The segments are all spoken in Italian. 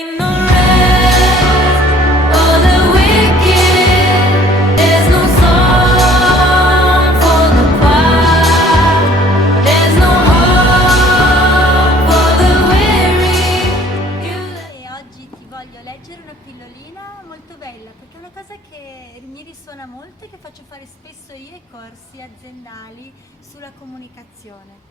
ain't no rest for the wicked. There's no song for the choir. There's no hope for the weary. E oggi ti voglio leggere una pillolina molto bella, perché è una cosa che mi risuona molto e che faccio fare spesso io ai corsi aziendali sulla comunicazione.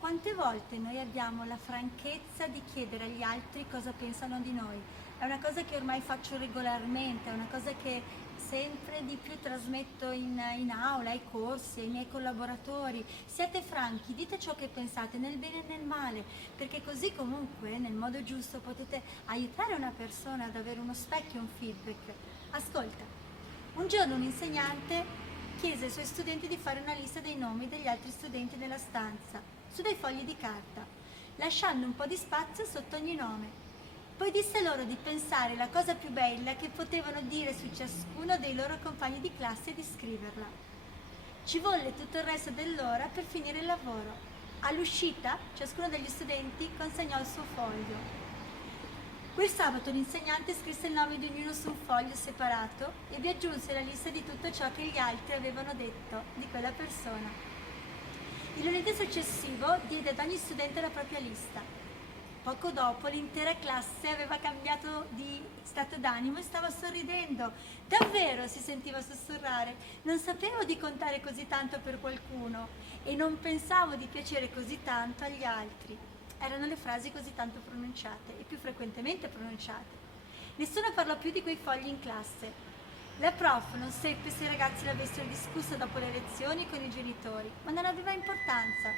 Quante volte noi abbiamo la franchezza di chiedere agli altri cosa pensano di noi? È una cosa che ormai faccio regolarmente, è una cosa che sempre di più trasmetto in aula, ai corsi, ai miei collaboratori. Siate franchi, dite ciò che pensate, nel bene e nel male, perché così comunque nel modo giusto potete aiutare una persona ad avere uno specchio, un feedback. Ascolta, un giorno un insegnante chiese ai suoi studenti di fare una lista dei nomi degli altri studenti nella stanza, su dei fogli di carta, lasciando un po' di spazio sotto ogni nome. Poi disse loro di pensare la cosa più bella che potevano dire su ciascuno dei loro compagni di classe e di scriverla. Ci volle tutto il resto dell'ora per finire il lavoro. All'uscita, ciascuno degli studenti consegnò il suo foglio. Quel sabato l'insegnante scrisse il nome di ognuno su un foglio separato e vi aggiunse la lista di tutto ciò che gli altri avevano detto di quella persona. Il lunedì successivo diede ad ogni studente la propria lista. Poco dopo l'intera classe aveva cambiato di stato d'animo e stava sorridendo. Davvero, si sentiva sussurrare, non sapevo di contare così tanto per qualcuno e non pensavo di piacere così tanto agli altri. Erano le frasi così tanto pronunciate e più frequentemente pronunciate. Nessuno parlò più di quei fogli in classe. La prof non seppe se i ragazzi l'avessero discusso dopo le lezioni con i genitori, ma non aveva importanza.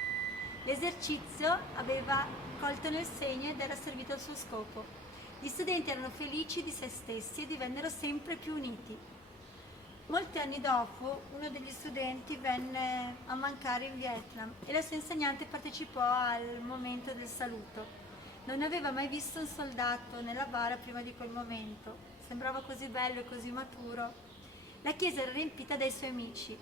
L'esercizio aveva colto nel segno ed era servito al suo scopo. Gli studenti erano felici di se stessi e divennero sempre più uniti. Molti anni dopo, uno degli studenti venne a mancare in Vietnam e la sua insegnante partecipò al momento del saluto. Non aveva mai visto un soldato nella bara prima di quel momento. Sembrava così bello e così maturo. La chiesa era riempita dai suoi amici.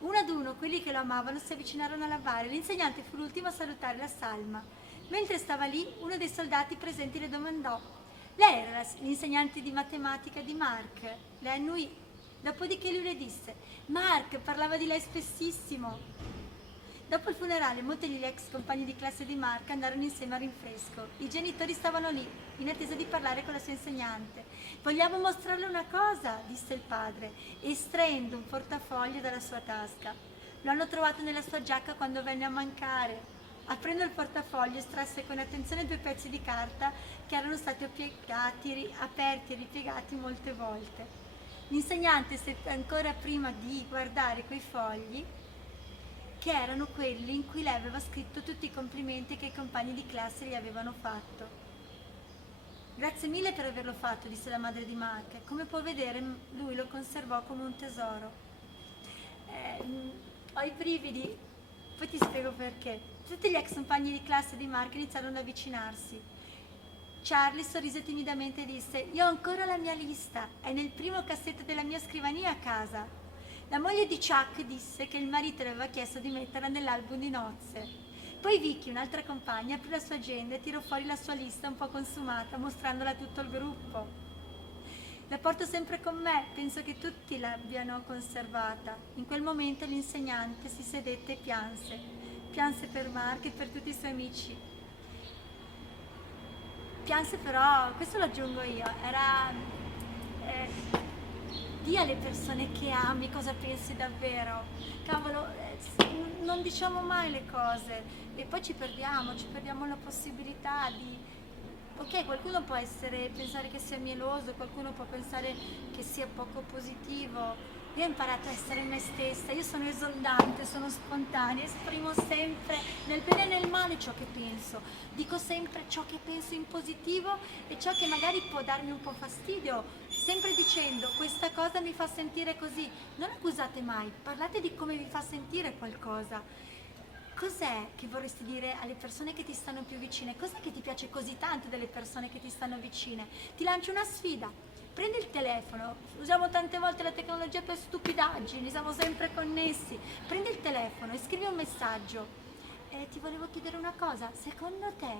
Uno ad uno quelli che lo amavano si avvicinarono alla bara e l'insegnante fu l'ultimo a salutare la salma. Mentre stava lì, uno dei soldati presenti le domandò: lei era l'insegnante di matematica di Mark? Le annuì. Dopodiché lui le disse: Mark parlava di lei spessissimo. Dopo il funerale, molti degli ex compagni di classe di Mark andarono insieme a rinfresco. I genitori stavano lì, in attesa di parlare con la sua insegnante. Vogliamo mostrarle una cosa, disse il padre, estraendo un portafoglio dalla sua tasca. Lo hanno trovato nella sua giacca quando venne a mancare. Aprendo il portafoglio, estrasse con attenzione 2 pezzi di carta che erano stati aperti e ripiegati molte volte. L'insegnante seppe ancora prima di guardare quei fogli che erano quelli in cui lei aveva scritto tutti i complimenti che i compagni di classe gli avevano fatto. Grazie mille per averlo fatto, disse la madre di Mark. Come può vedere, lui lo conservò come un tesoro. Ho i brividi, poi ti spiego perché. Tutti gli ex compagni di classe di Mark iniziarono ad avvicinarsi. Charlie sorrise timidamente e disse: io ho ancora la mia lista, è nel primo cassetto della mia scrivania a casa. La moglie di Chuck disse che il marito le aveva chiesto di metterla nell'album di nozze. Poi Vicky, un'altra compagna, aprì la sua agenda e tirò fuori la sua lista un po' consumata, mostrandola a tutto il gruppo. La porto sempre con me, penso che tutti l'abbiano conservata. In quel momento l'insegnante si sedette e pianse. Pianse per Mark e per tutti i suoi amici. Pianse però, questo lo aggiungo io, di alle persone che ami cosa pensi davvero. Cavolo, non diciamo mai le cose e poi ci perdiamo la possibilità di... Ok, qualcuno può pensare che sia mieloso, qualcuno può pensare che sia poco positivo. Io ho imparato a essere me stessa, io sono esoldante, sono spontanea, esprimo sempre nel bene e nel male ciò che penso, dico sempre ciò che penso in positivo e ciò che magari può darmi un po' fastidio, sempre dicendo questa cosa mi fa sentire così. Non accusate mai, parlate di come vi fa sentire qualcosa. Cos'è che vorresti dire alle persone che ti stanno più vicine? Cos'è che ti piace così tanto delle persone che ti stanno vicine? Ti lancio una sfida. Prendi il telefono, usiamo tante volte la tecnologia per stupidaggini, siamo sempre connessi. Prendi il telefono e scrivi un messaggio. Ti volevo chiedere una cosa, secondo te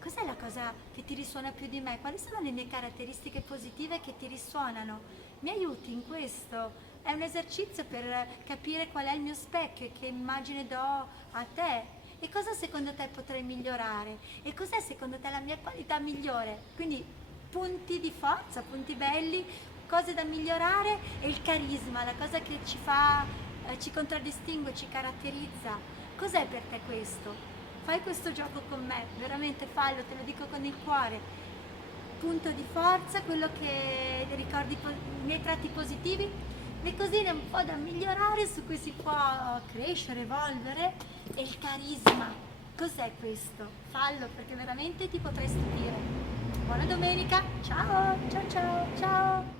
Cos'è la cosa che ti risuona più di me? Quali sono le mie caratteristiche positive che ti risuonano? Mi aiuti in questo? È un esercizio per capire qual è il mio specchio e che immagine do a te. E cosa secondo te potrei migliorare? E cos'è secondo te la mia qualità migliore? Quindi punti di forza, punti belli, cose da migliorare e il carisma, la cosa che ci fa, ci contraddistingue, ci caratterizza. Cos'è per te questo? Fai questo gioco con me, veramente fallo, te lo dico con il cuore. Punto di forza, quello che ricordi, i miei tratti positivi, le cosine un po' da migliorare su cui si può crescere, evolvere e il carisma. Cos'è questo? Fallo perché veramente ti potrei stupire. Buona domenica, ciao, ciao, ciao, ciao.